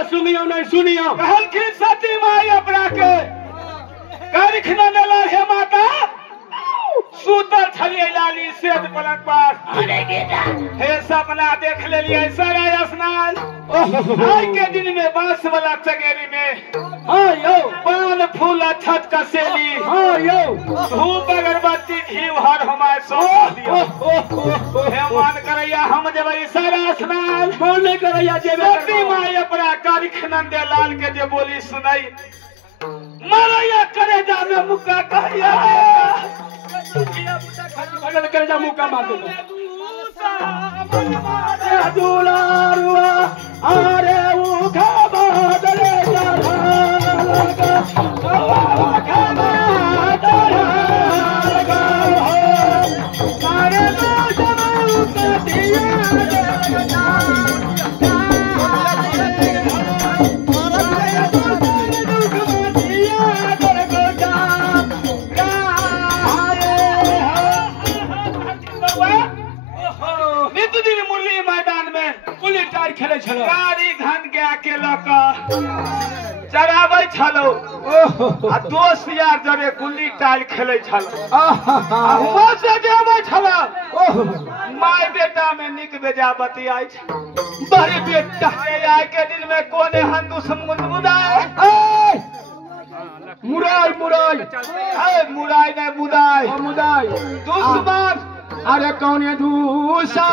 भैया सुनियो नहीं सुनियो कहल की सती माई अपना के कारखना ने लाहे माता सूतल छलिए लाली सेज पलंग पर। अरे बेटा हे सपना देख ले लिया सारा स्नान आज के दिन में बांस वाला चगेरी में हाँ यो पान फूल छत का सेली हाँ यो धूप अगरबत्ती घी हर हमारे सो दियो हे मान करैया हम जब सारा स्नान कौन नहीं करैया जेबे सती माई अपना कारखना दे लाल के जे बोली सुनाई मारैया करे जा में मुक्का कहिया भगल कर जा मुका मार दो दुलारुआ अरे उखा बादले चढ़ा लगा उखा बादले लगा मारे बादलों का दिया खेले छलो गाड़ी घन के आके लका चराबै छलो आ दोस्त यार जरे गुल्ली टाल खेले छलो आ हुआ से जेबै छलो माय बेटा में निक बेजा बतियाई छ बड़े बेटा आय के दिन में कोने हंदू समुदाय मुराई मुराई ए मुराई ने मुदाई मुदाई दुश्मन अरे कौन है दूसा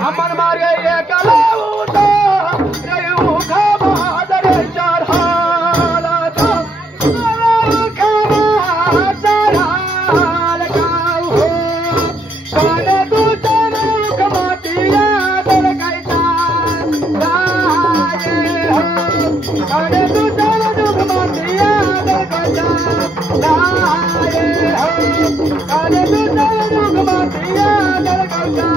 हमर मारे ये कलाउता रे उखा बहादुर चढ़ाला था उखा चढ़ाल गाओ हो कौन तू चमुख माटिया दल कैसा लाए हो कौन तू चमुख माटिया दल कैसा लाए हो कौन तू चमुख माटिया दल कैसा